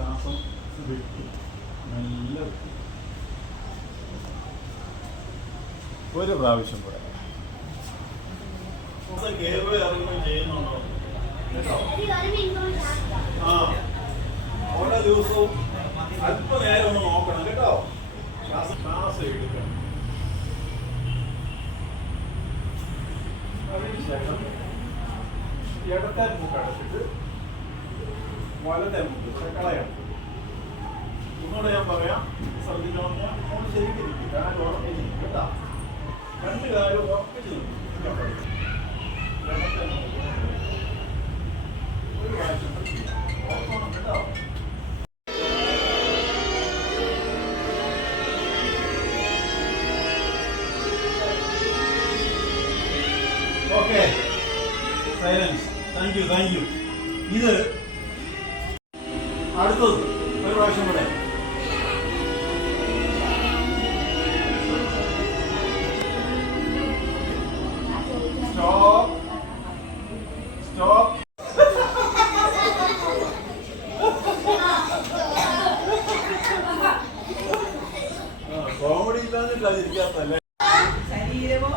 ശ്വാസം വിട്ടു നല്ല ഒരു പ്രാവശ്യം കൂടെ ചെയ്യുന്നുണ്ടോ ആ ഓരോ ദിവസവും അല്പനേരം ഒന്ന് നോക്കണം കേട്ടോ. ശ്വാസം എടുക്കണം. അതിനുശേഷം ഇടത്തെ മൂക്ക് അടച്ചിട്ട് വലത്തെ മൂക്ക് ഇവിടെ കളയണം. ഒന്നുകൂടെ ഞാൻ പറയാം, ശ്രദ്ധിക്കണം. ഫോൺ ശരിക്കും കാര്യം ഉറപ്പിച്ചിരിക്കും കേട്ടോ. രണ്ട് കാര്യം ഉറപ്പിച്ച് നിൽക്കും. ഇടത്തെ മൂക്ക് ഒരു പ്രാവശ്യം ഓർക്കണം കേട്ടോ. Okay, silence. Thank you. ഇത് അടുത്തത് ഒരു പ്രാവശ്യം കൂടെ. സ്റ്റോപ്പ്. കോമഡി ഇല്ലാന്നില്ല, അതിരിക്കാത്തല്ലേ. ശരീരമോ